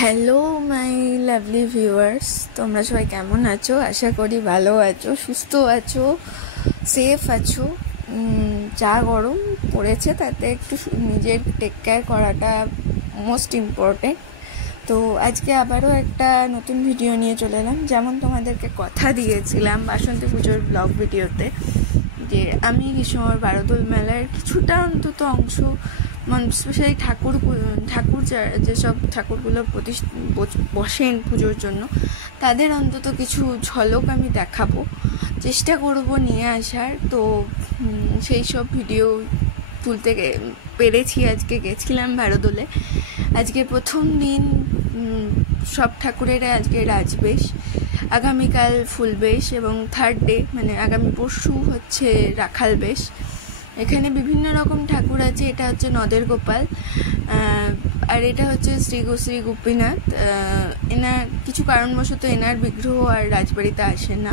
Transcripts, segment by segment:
Hello my lovely viewers, তোমরা সবাই কেমন আছো? আশা করি ভালো আছো, সুস্থ আছো, সেফ আছো। যা গরম পড়েছে তাতে একটু নিজের টেক কেয়ার করাটা মোস্ট ইম্পর্টেন্ট। তো আজকে আবারও একটা নতুন ভিডিও নিয়ে চলে এলাম। যেমন তোমাদেরকে কথা দিয়েছিলাম বাসন্তী পুজোর ব্লগ ভিডিওতে যে আমি গ্রীষ্মর বারোদোল মেলার কিছুটা অন্তত অংশ, স্পেশালি ঠাকুর যেসব ঠাকুরগুলো বসেন পুজোর জন্য তাদের অন্তত কিছু ঝলক আমি দেখাবো, চেষ্টা করব নিয়ে আসার। তো সেই সব ভিডিও তুলতে পেরেছি। আজকে গেছিলাম বারোদোলে। আজকে প্রথম দিন, সব ঠাকুরেরা আজকে রাজবেশ, আগামীকাল ফুলবেশ এবং থার্ড ডে মানে আগামী পরশু হচ্ছে রাখাল বেশ। এখানে বিভিন্ন রকম ঠাকুর আছে। এটা হচ্ছে নদের গোপাল, আর এটা হচ্ছে শ্রী গোপীনাথ। এনার কিছু কারণবশত এনার বিগ্রহ আর রাজবাড়িতে আসে না।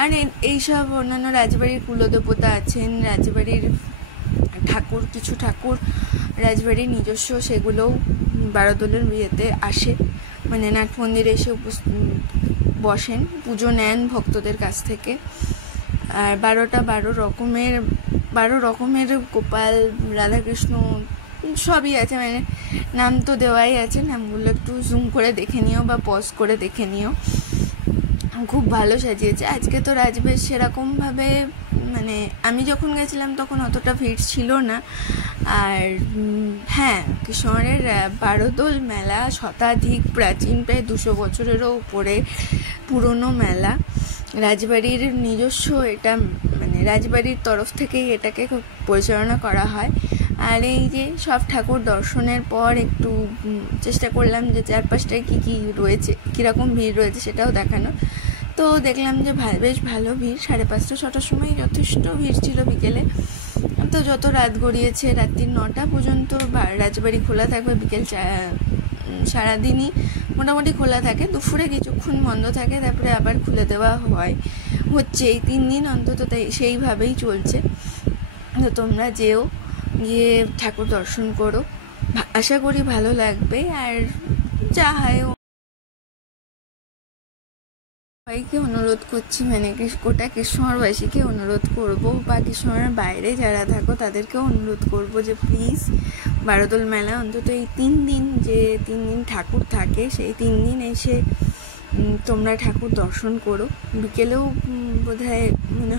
আর এইসব অন্যান্য রাজবাড়ির কুলদেবতা আছেন, রাজবাড়ির কিছু ঠাকুর রাজবাড়ির নিজস্ব, সেগুলোও বারোদোলের বিয়েতে আসে, মানে নাট মন্দিরে এসে বসেন, পুজো নেন ভক্তদের কাছ থেকে। আর 12 রকমের গোপাল, রাধাকৃষ্ণ সবই আছে, মানে নাম তো দেওয়াই আছে। নামগুলো একটু জুম করে দেখে নিও বা পজ করে দেখে নিও। খুব ভালো সাজিয়েছে। আজকে তো রাজবেশ সেরকমভাবে, মানে আমি যখন গেছিলাম তখন অতটা ভিড় ছিল না। আর হ্যাঁ, কৃষ্ণগড়ের বারোদোল মেলা শতাধিক প্রাচীন, প্রায় 200 বছরেরও উপরে পুরনো মেলা। রাজবাড়ির নিজস্ব এটা, মানে রাজবাড়ির তরফ থেকেই এটাকে পরিচালনা করা হয়। আর এই যে সব ঠাকুর দর্শনের পর একটু চেষ্টা করলাম যে চারপাশটায় কী রয়েছে, কীরকম ভিড় রয়েছে সেটাও দেখানো। তো দেখলাম যে বেশ ভালো ভিড়। 5:30-6টার সময় যথেষ্ট ভিড় ছিল বিকেলে। তো যত রাত গড়িয়েছে, রাত্রি 9টা পর্যন্ত রাজবাড়ি খোলা থাকবে। বিকেল সারাদিনই মোটামুটি খোলা থাকে, দুপুরে কিছুক্ষণ বন্ধ থাকে, তারপরে আবার খুলে দেওয়া হচ্ছে। এই 3 দিন অন্তত তাই সেইভাবেই চলছে। তো তোমরা যেও, গিয়ে ঠাকুর দর্শন করো, আশা করি ভালো লাগবে। আর যা হয়, সবাইকে অনুরোধ করছি, মানে গোটা কৃষ্ণগড়বাসীকে অনুরোধ করব, বা কৃষ্ণগড়ের বাইরে যারা থাকো তাদেরকেও অনুরোধ করব যে প্লিজ বারোদোল মেলা অন্তত এই 3 দিন, যে 3 দিন ঠাকুর থাকে, সেই 3 দিন এসে তোমরা ঠাকুর দর্শন করো। বিকেলেও বোধহয়, মানে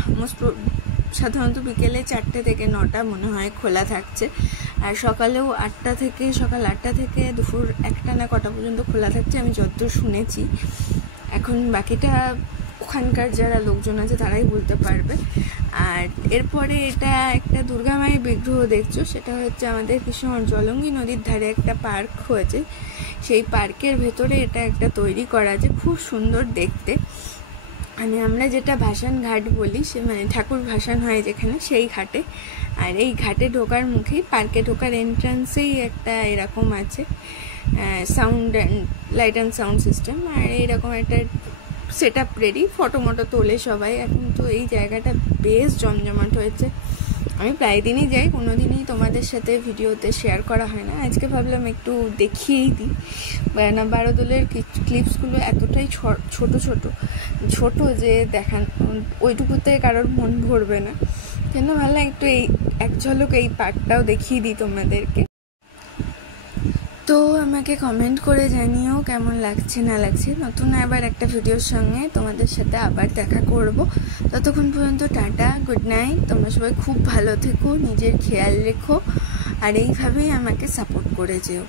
সাধারণত বিকেলে 4টে থেকে 9টা মনে হয় খোলা থাকছে। আর সকালেও সকাল 8টা থেকে দুপুর 1টা না কটা পর্যন্ত খোলা থাকছে, আমি যতদূর শুনেছি। এখন বাকিটা ওখানকার যারা লোকজন আছে তারাই বলতে পারবে। আর এরপরে এটা একটা দুর্গা মায়ের বিগ্রহ দেখছো, সেটা হচ্ছে আমাদের কৃষ্ণগড় জলঙ্গি নদীর ধারে একটা পার্ক হয়েছে, সেই পার্কের ভেতরে এটা একটা তৈরি করা আছে, খুব সুন্দর দেখতে। মানে আমরা যেটা ভাসান ঘাট বলি, সে মানে ঠাকুর ভাসান হয় যেখানে, সেই ঘাটে। আর এই ঘাটে ঢোকার মুখেই, পার্কে ঢোকার এন্ট্রান্সেই একটা এরকম আছে লাইট অ্যান্ড সাউন্ড সিস্টেম। আর এইরকম একটা সেট আপ রেডি, ফটো তোলে সবাই। এখন তো এই জায়গাটা বেশ জমজমাট হয়েছে। আমি প্রায় দিনই যাই, কোনো দিনই তোমাদের সাথে ভিডিওতে শেয়ার করা হয় না। আজকে ভাবলাম একটু দেখিয়েই দিই। না, বারোদোলের ক্লিপসগুলো এতটাই ছোট যে দেখান ওইটুকুতে কারোর মন ভরবে না, কেন ভাবলাম একটু এই এক ঝলক এই পার্টটাও দেখিয়ে দিই তোমাদেরকে। তো আমাকে কমেন্ট করে জানিও কেমন লাগছে না লাগছে। নতুন আবার একটা ভিডিওর সঙ্গে তোমাদের সাথে আবার দেখা করব। ততক্ষণ পর্যন্ত টাটা, গুড নাইট। তোমরা সবাই খুব ভালো থেকো, নিজের খেয়াল রেখো, আর এইভাবেই আমাকে সাপোর্ট করে যেও।